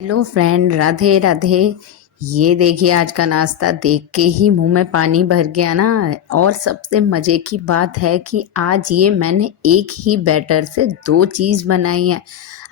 Hello friend, Radhe Radhe. ये देखिए, आज का नाश्ता देख के ही मुंह में पानी भर गया ना। और सबसे मजे की बात है कि आज ये मैंने एक ही बैटर से दो चीज बनाई है।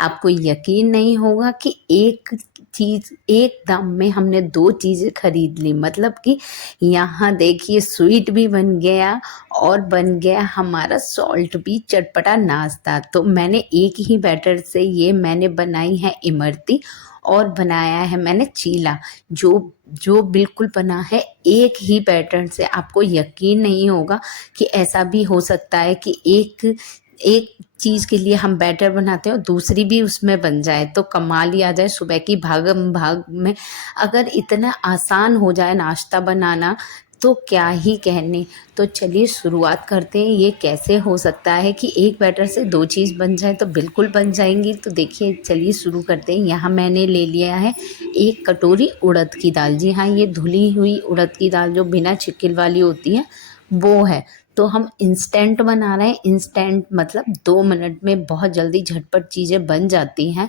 आपको यकीन नहीं होगा कि एक चीज एक दाम में हमने दो चीजें खरीद ली। मतलब कि यहाँ देखिए, स्वीट भी बन गया और बन गया हमारा सॉल्ट भी, चटपटा नाश्ता। तो मैंने एक ही बैटर से ये मैंने बनाई है इमरती और बनाया है मैंने चीला। जो जो बिल्कुल बना है एक ही पैटर्न से। आपको यकीन नहीं होगा कि ऐसा भी हो सकता है कि एक एक चीज के लिए हम बैटर बनाते हैं और दूसरी भी उसमें बन जाए, तो कमाल ही आ जाए सुबह की भागम भाग में। अगर इतना आसान हो जाए नाश्ता बनाना तो क्या ही कहने। तो चलिए शुरुआत करते हैं। ये कैसे हो सकता है कि एक बैटर से दो चीज़ बन जाए? तो बिल्कुल बन जाएंगी। तो देखिए, चलिए शुरू करते हैं। यहाँ मैंने ले लिया है एक कटोरी उड़द की दाल। जी हाँ, ये धुली हुई उड़द की दाल जो बिना छिकल वाली होती है वो है। तो हम इंस्टेंट बना रहे हैं। इंस्टेंट मतलब 2 मिनट में बहुत जल्दी झटपट चीज़ें बन जाती हैं।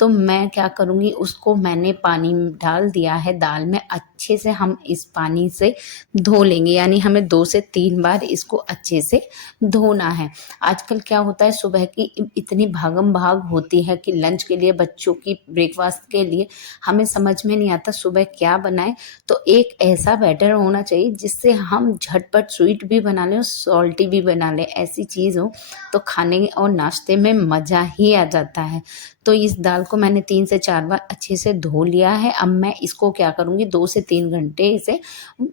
तो मैं क्या करूँगी, उसको मैंने पानी डाल दिया है दाल में। अच्छे से हम इस पानी से धो लेंगे, यानी हमें 2 से 3 बार इसको अच्छे से धोना है। आजकल क्या होता है, सुबह की इतनी भागम भाग होती है कि लंच के लिए, बच्चों की ब्रेकफास्ट के लिए हमें समझ में नहीं आता सुबह क्या बनाएं। तो एक ऐसा बैटर होना चाहिए जिससे हम झटपट स्वीट भी बना लें और सॉल्टी भी बना लें। ऐसी चीज़ हो तो खाने और नाश्ते में मज़ा ही आ जाता है। तो इस दाल को मैंने 3 से 4 बार अच्छे से धो लिया है। अब मैं इसको क्या करूँगी, 2 से 3 घंटे इसे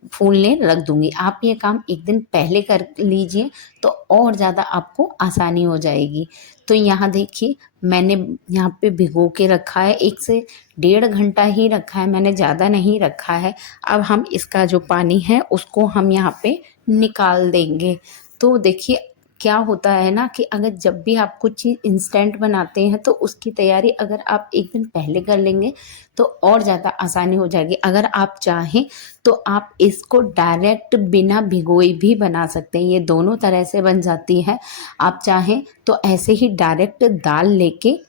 फूलने रख दूँगी। आप ये काम एक दिन पहले कर लीजिए तो और ज़्यादा आपको आसानी हो जाएगी। तो यहाँ देखिए, मैंने यहाँ पे भिगो के रखा है। 1 से 1.5 घंटा ही रखा है मैंने, ज़्यादा नहीं रखा है। अब हम इसका जो पानी है उसको हम यहाँ पे निकाल देंगे। तो देखिए, क्या होता है ना कि अगर जब भी आप कुछ चीज़ इंस्टेंट बनाते हैं तो उसकी तैयारी अगर आप एक दिन पहले कर लेंगे तो और ज़्यादा आसानी हो जाएगी। अगर आप चाहें तो आप इसको डायरेक्ट बिना भिगोए भी बना सकते हैं। ये दोनों तरह से बन जाती है। आप चाहें तो ऐसे ही डायरेक्ट दाल लेके,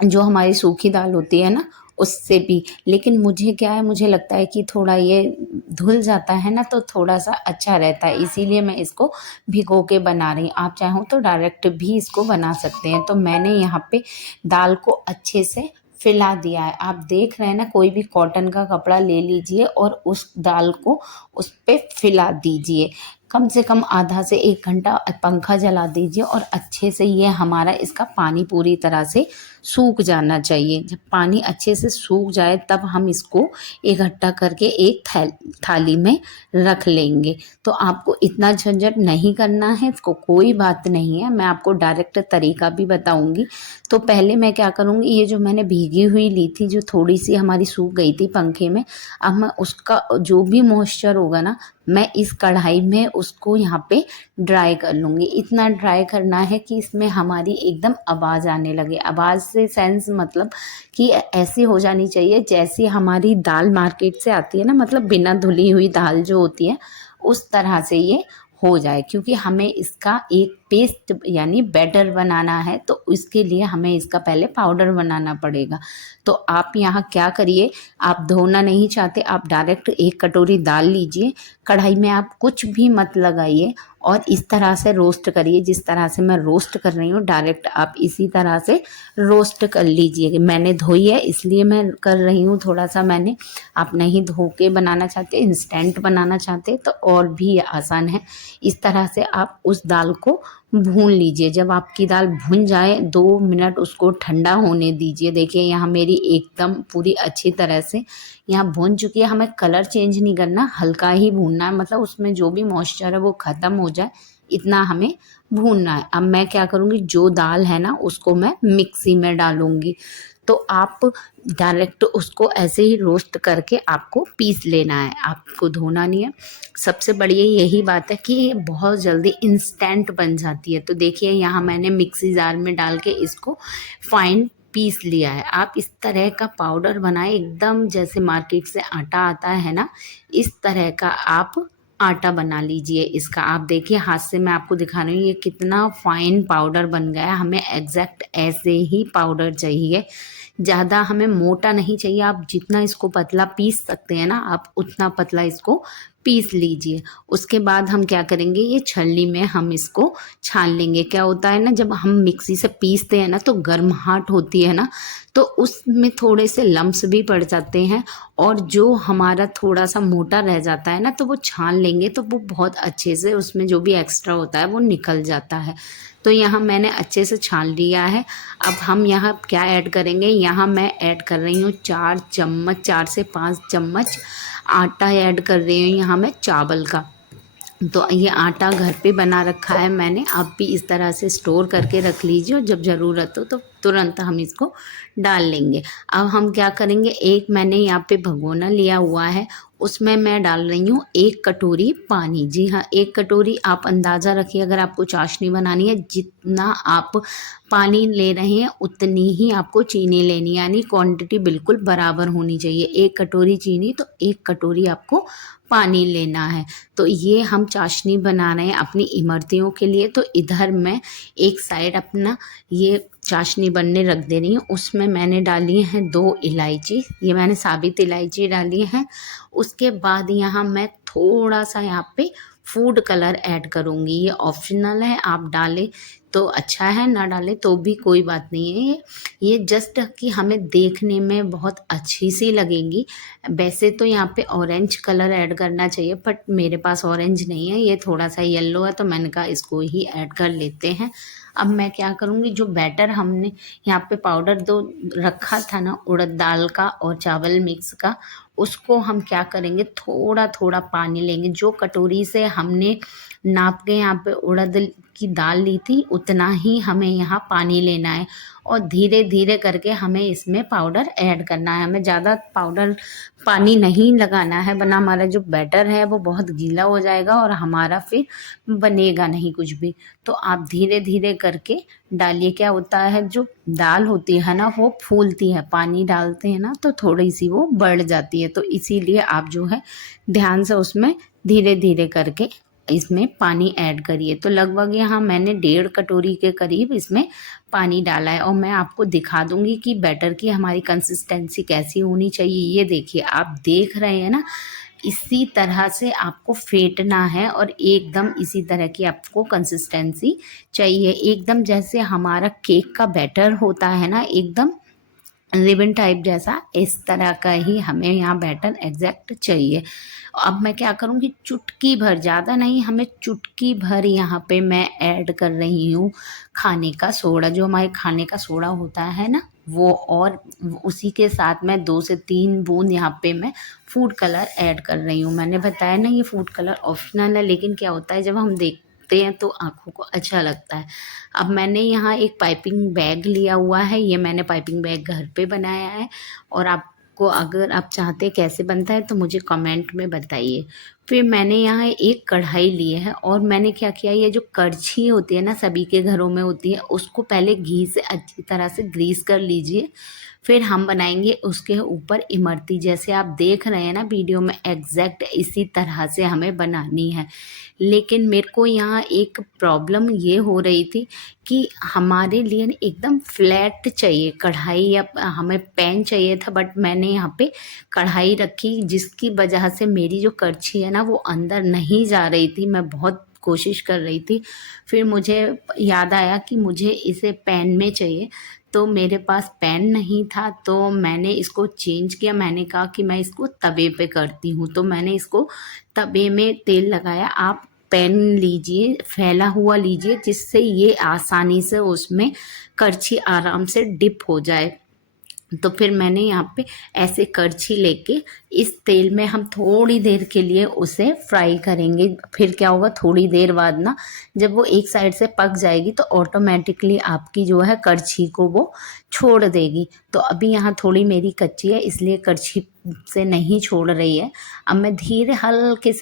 जो हमारी सूखी दाल होती है ना, उससे भी। लेकिन मुझे क्या है, मुझे लगता है कि थोड़ा ये धुल जाता है ना, तो थोड़ा सा अच्छा रहता है, इसीलिए मैं इसको भिगो के बना रही हूँ। आप चाहो तो डायरेक्ट भी इसको बना सकते हैं। तो मैंने यहाँ पे दाल को अच्छे से फैला दिया है। आप देख रहे हैं ना, कोई भी कॉटन का कपड़ा ले लीजिए और उस दाल को उस पे फैला दीजिए। कम से कम आधा से 1 घंटा पंखा जला दीजिए और अच्छे से ये हमारा इसका पानी पूरी तरह से सूख जाना चाहिए। जब पानी अच्छे से सूख जाए तब हम इसको इकट्ठा करके एक थाली में रख लेंगे। तो आपको इतना झंझट नहीं करना है, इसको कोई बात नहीं है। मैं आपको डायरेक्ट तरीका भी बताऊंगी। तो पहले मैं क्या करूंगी, ये जो मैंने भीगी हुई ली थी, जो थोड़ी सी हमारी सूख गई थी पंखे में, अब मैं उसका जो भी मॉइस्चर होगा ना, मैं इस कढ़ाई में उसको यहाँ पे ड्राई कर लूँगी। इतना ड्राई करना है कि इसमें हमारी एकदम आवाज़ आने लगे। आवाज़ से सेंस मतलब कि ऐसी हो जानी चाहिए जैसी हमारी दाल मार्केट से आती है ना, मतलब बिना धुली हुई दाल जो होती है उस तरह से ये हो जाए। क्योंकि हमें इसका एक पेस्ट यानी बैटर बनाना है, तो इसके लिए हमें इसका पहले पाउडर बनाना पड़ेगा। तो आप यहाँ क्या करिए, आप धोना नहीं चाहते, आप डायरेक्ट एक कटोरी दाल लीजिए। कढ़ाई में आप कुछ भी मत लगाइए और इस तरह से रोस्ट करिए। जिस तरह से मैं रोस्ट कर रही हूँ, डायरेक्ट आप इसी तरह से रोस्ट कर लीजिए। मैंने धोई है इसलिए मैं कर रही हूँ थोड़ा सा। मैंने, आप नहीं धो के बनाना चाहते, इंस्टेंट बनाना चाहते तो और भी आसान है। इस तरह से आप उस दाल को भून लीजिए। जब आपकी दाल भुन जाए, 2 मिनट उसको ठंडा होने दीजिए। देखिए, यहाँ मेरी एकदम पूरी अच्छी तरह से यहाँ भून चुकी है। हमें कलर चेंज नहीं करना, हल्का ही भूनना है, मतलब उसमें जो भी मॉइस्चर है वो ख़त्म हो जाए, इतना हमें भूनना है। अब मैं क्या करूँगी, जो दाल है ना उसको मैं मिक्सी में डालूँगी। तो आप डायरेक्ट उसको ऐसे ही रोस्ट करके आपको पीस लेना है, आपको धोना नहीं है। सबसे बढ़िया यही बात है कि ये बहुत जल्दी इंस्टेंट बन जाती है। तो देखिए, यहाँ मैंने मिक्सी जार में डाल के इसको फाइन पीस लिया है। आप इस तरह का पाउडर बनाएं, एकदम जैसे मार्केट से आटा आता है ना, इस तरह का आप आटा बना लीजिए इसका। आप देखिए, हाथ से मैं आपको दिखा रही हूँ ये कितना फाइन पाउडर बन गया है। हमें एग्जैक्ट ऐसे ही पाउडर चाहिए ज़्यादा हमें मोटा नहीं चाहिए, आप जितना इसको पतला पीस सकते हैं ना, आप उतना पतला इसको पीस लीजिए। उसके बाद हम क्या करेंगे, ये छलनी में हम इसको छान लेंगे। क्या होता है ना, जब हम मिक्सी से पीसते हैं ना तो गर्माहट होती है ना, तो उसमें थोड़े से लम्स भी पड़ जाते हैं, और जो हमारा थोड़ा सा मोटा रह जाता है ना, तो वो छान लेंगे तो वो बहुत अच्छे से उसमें जो भी एक्स्ट्रा होता है वो निकल जाता है। तो यहाँ मैंने अच्छे से छान लिया है। अब हम यहाँ क्या ऐड करेंगे, यहाँ मैं ऐड कर रही हूँ 4 चम्मच, 4 से 5 चम्मच आटा ऐड कर रही हूँ यहाँ मैं चावल का। तो ये आटा घर पे बना रखा है मैंने, आप भी इस तरह से स्टोर करके रख लीजिए, और जब ज़रूरत हो तो तुरंत हम इसको डाल लेंगे। अब हम क्या करेंगे, एक मैंने यहाँ पे भगोना लिया हुआ है, उसमें मैं डाल रही हूँ 1 कटोरी पानी। जी हाँ, 1 कटोरी, आप अंदाज़ा रखिए, अगर आपको चाशनी बनानी है, जितना आप पानी ले रहे हैं उतनी ही आपको चीनी लेनी, यानी क्वांटिटी बिल्कुल बराबर होनी चाहिए। 1 कटोरी चीनी तो 1 कटोरी आपको पानी लेना है। तो ये हम चाशनी बना रहे हैं अपनी इमरतियों के लिए। तो इधर मैं एक साइड अपना ये चाशनी बनने रख दे रही हूँ। उसमें मैंने डाली हैं 2 इलायची, ये मैंने साबित इलायची डाली हैं। उसके बाद यहाँ मैं थोड़ा सा यहाँ पे फूड कलर ऐड करूँगी, ये ऑप्शनल है, आप डालें तो अच्छा है, ना डालें तो भी कोई बात नहीं है। ये जस्ट कि हमें देखने में बहुत अच्छी सी लगेंगी। वैसे तो यहाँ पे ऑरेंज कलर ऐड करना चाहिए, बट मेरे पास ऑरेंज नहीं है, ये थोड़ा सा येलो है, तो मैंने कहा इसको ही ऐड कर लेते हैं। अब मैं क्या करूँगी, जो बैटर हमने यहाँ पे पाउडर दो रखा था ना उड़द दाल का और चावल मिक्स का, उसको हम क्या करेंगे, थोड़ा थोड़ा पानी लेंगे। जो कटोरी से हमने नाप के यहाँ पे उड़द की दाल ली थी, उतना ही हमें यहाँ पानी लेना है, और धीरे धीरे करके हमें इसमें पाउडर ऐड करना है। हमें ज़्यादा पाउडर पानी नहीं लगाना है, वरना हमारा जो बैटर है वो बहुत गीला हो जाएगा और हमारा फिर बनेगा नहीं कुछ भी। तो आप धीरे धीरे करके डालिए। क्या होता है, जो दाल होती है ना वो फूलती है, पानी डालते हैं ना तो थोड़ी सी वो बढ़ जाती है, तो इसीलिए आप जो है ध्यान से उसमें धीरे धीरे करके इसमें पानी ऐड करिए। तो लगभग यहाँ मैंने 1.5 कटोरी के करीब इसमें पानी डाला है, और मैं आपको दिखा दूंगी कि बैटर की हमारी कंसिस्टेंसी कैसी होनी चाहिए। ये देखिए, आप देख रहे हैं ना, इसी तरह से आपको फेंटना है, और एकदम इसी तरह की आपको कंसिस्टेंसी चाहिए, एकदम जैसे हमारा केक का बैटर होता है ना, एकदम रिबन टाइप जैसा, इस तरह का ही हमें यहाँ बैटर एग्जैक्ट चाहिए। अब मैं क्या करूँगी, चुटकी भर, ज़्यादा नहीं, हमें चुटकी भर यहाँ पे मैं ऐड कर रही हूँ खाने का सोडा, जो हमारे खाने का सोडा होता है ना वो, और उसी के साथ मैं 2 से 3 बूंद यहाँ पे मैं फूड कलर ऐड कर रही हूँ। मैंने बताया ना ये फूड कलर ऑप्शनल है, लेकिन क्या होता है जब हम देखते हैं तो आँखों को अच्छा लगता है। अब मैंने यहाँ एक पाइपिंग बैग लिया हुआ है, ये मैंने पाइपिंग बैग घर पे बनाया है, और आपको अगर आप चाहते हैं कैसे बनता है तो मुझे कमेंट में बताइए। फिर मैंने यहाँ एक कढ़ाई ली है, और मैंने क्या किया, ये जो कड़छी होती है ना सभी के घरों में होती है, उसको पहले घी से अच्छी तरह से ग्रीस कर लीजिए। फिर हम बनाएंगे उसके ऊपर इमरती, जैसे आप देख रहे हैं ना वीडियो में, एग्जैक्ट इसी तरह से हमें बनानी है। लेकिन मेरे को यहाँ एक प्रॉब्लम ये हो रही थी कि हमारे लिए ना एकदम फ्लैट चाहिए कढ़ाई, या हमें पैन चाहिए था, बट मैंने यहाँ पे कढ़ाई रखी, जिसकी वजह से मेरी जो कड़छी है ना वो अंदर नहीं जा रही थी। मैं बहुत कोशिश कर रही थी, फिर मुझे याद आया कि मुझे इसे पैन में चाहिए, तो मेरे पास पैन नहीं था, तो मैंने इसको चेंज किया। मैंने कहा कि मैं इसको तवे पे करती हूँ, तो मैंने इसको तवे में तेल लगाया। आप पैन लीजिए, फैला हुआ लीजिए, जिससे ये आसानी से उसमें करछी आराम से डिप हो जाए। तो फिर मैंने यहाँ पे ऐसे करछी लेके इस तेल में हम थोड़ी देर के लिए उसे फ्राई करेंगे। फिर क्या होगा, थोड़ी देर बाद ना जब वो एक साइड से पक जाएगी तो ऑटोमेटिकली आपकी जो है करछी को वो छोड़ देगी। तो अभी यहाँ थोड़ी मेरी कच्ची है, इसलिए करछी से नहीं छोड़ रही है। अब मैं धीरे हल्के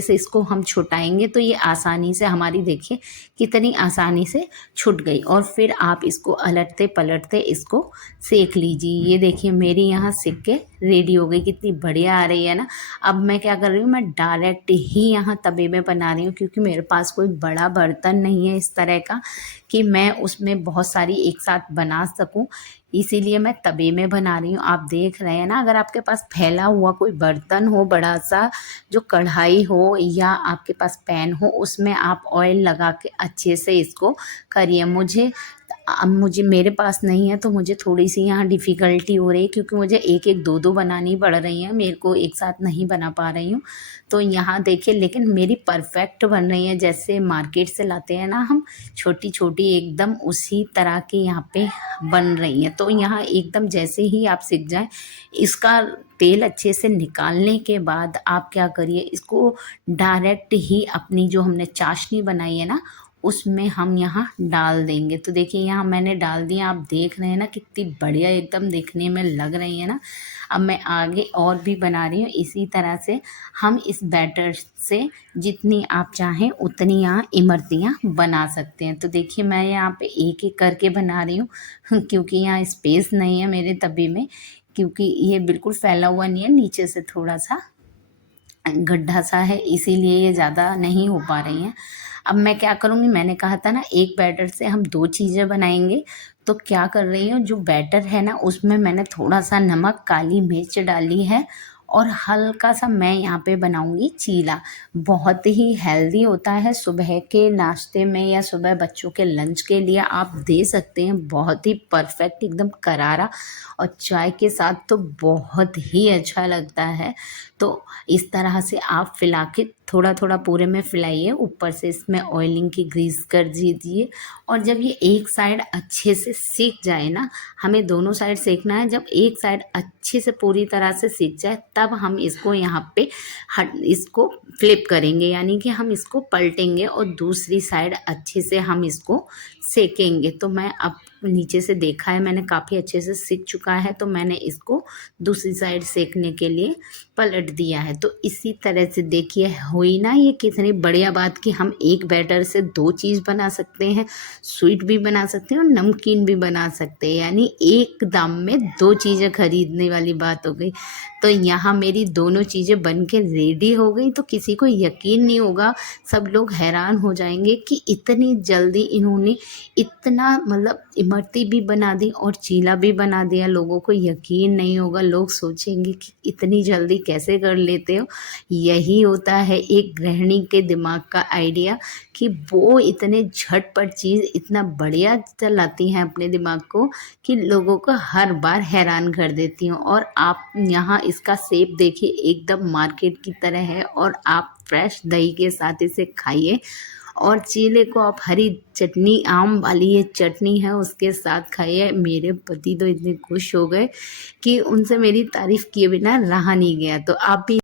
से इसको हम छुटाएंगे, तो ये आसानी से हमारी, देखिए कितनी आसानी से छुट गई। और फिर आप इसको अलटते पलटते इसको सेक लीजिए। ये देखिए मेरी यहाँ सिक के रेडी हो गई, कितनी बढ़िया आ रही है ना। अब मैं क्या कर रही हूँ, मैं डायरेक्ट ही यहाँ तवे में बना रही हूँ, क्योंकि मेरे पास कोई बड़ा बर्तन नहीं है इस तरह का कि मैं उसमें बहुत सारी एक साथ बना सकूँ। इसीलिए मैं तवे में बना रही हूँ। आप देख रहे हैं ना, अगर आपके पास फैला हुआ कोई बर्तन हो बड़ा सा, जो कढ़ाई हो या आपके पास पैन हो, उसमें आप ऑयल लगा के अच्छे से इसको करिए। मुझे मेरे पास नहीं है तो मुझे थोड़ी सी यहाँ डिफ़िकल्टी हो रही है, क्योंकि मुझे एक एक दो दो बनानी पड़ रही हैं, मेरे को एक साथ नहीं बना पा रही हूँ। तो यहाँ देखिए, लेकिन मेरी परफेक्ट बन रही है, जैसे मार्केट से लाते हैं ना हम, छोटी छोटी एकदम उसी तरह की यहाँ पे बन रही हैं। तो यहाँ एकदम जैसे ही आप सीख जाएं, इसका तेल अच्छे से निकालने के बाद आप क्या करिए, इसको डायरेक्ट ही अपनी जो हमने चाशनी बनाई है ना, उसमें हम यहाँ डाल देंगे। तो देखिए, यहाँ मैंने डाल दिया, आप देख रहे हैं ना कितनी बढ़िया एकदम दिखने में लग रही है ना। अब मैं आगे और भी बना रही हूँ इसी तरह से। हम इस बैटर से जितनी आप चाहें उतनी यहाँ इमरतियाँ बना सकते हैं। तो देखिए, मैं यहाँ पे एक एक करके बना रही हूँ क्योंकि यहाँ स्पेस नहीं है मेरे तवे में, क्योंकि ये बिल्कुल फैला हुआ नहीं है, नीचे से थोड़ा सा गड्ढा सा है, इसीलिए ये ज़्यादा नहीं हो पा रही हैं। अब मैं क्या करूँगी, मैंने कहा था ना एक बैटर से हम दो चीज़ें बनाएंगे। तो क्या कर रही हूँ, जो बैटर है ना उसमें मैंने थोड़ा सा नमक, काली मिर्च डाली है, और हल्का सा मैं यहाँ पे बनाऊंगी चीला। बहुत ही हेल्दी होता है, सुबह के नाश्ते में या सुबह बच्चों के लंच के लिए आप दे सकते हैं। बहुत ही परफेक्ट, एकदम करारा, और चाय के साथ तो बहुत ही अच्छा लगता है। तो इस तरह से आप फैला के थोड़ा थोड़ा पूरे में फैलाइए, ऊपर से इसमें ऑयलिंग की ग्रीस कर दीजिए। और जब ये एक साइड अच्छे से सीख जाए ना, हमें दोनों साइड सेकना है, जब एक साइड अच्छे से पूरी तरह से सीख जाए तब हम इसको यहाँ पे इसको फ्लिप करेंगे, यानी कि हम इसको पलटेंगे और दूसरी साइड अच्छे से हम इसको सेकेंगे। तो मैं अब नीचे से देखा है, मैंने काफ़ी अच्छे से सीख चुका है, तो मैंने इसको दूसरी साइड सेकने के लिए पलट दिया है। तो इसी तरह से देखिए, हुई ना ये कितनी बढ़िया बात कि हम एक बैटर से दो चीज़ बना सकते हैं, स्वीट भी बना सकते हैं और नमकीन भी बना सकते हैं, यानी एक दाम में दो चीज़ें खरीदने वाली बात हो गई। तो यहाँ मेरी दोनों चीज़ें बन के रेडी हो गई, तो किसी को यकीन नहीं होगा, सब लोग हैरान हो जाएंगे कि इतनी जल्दी इन्होंने इतना, मतलब इमरती भी बना दी और चीला भी बना दिया। लोगों को यकीन नहीं होगा, लोग सोचेंगे कि इतनी जल्दी कैसे कर लेते हो। यही होता है एक गृहिणी के दिमाग का आइडिया, कि वो इतने झटपट चीज़ इतना बढ़िया चलाती हैं अपने दिमाग को, कि लोगों को हर बार हैरान कर देती हूँ। और आप यहाँ इसका शेप देखिए, एकदम मार्केट की तरह है, और आप फ्रेश दही के साथ इसे खाइए। और चीले को आप हरी चटनी, आम वाली ये चटनी है उसके साथ खाइए। मेरे पति तो इतने खुश हो गए कि उनसे मेरी तारीफ़ किए बिना रहा नहीं गया। तो आप भी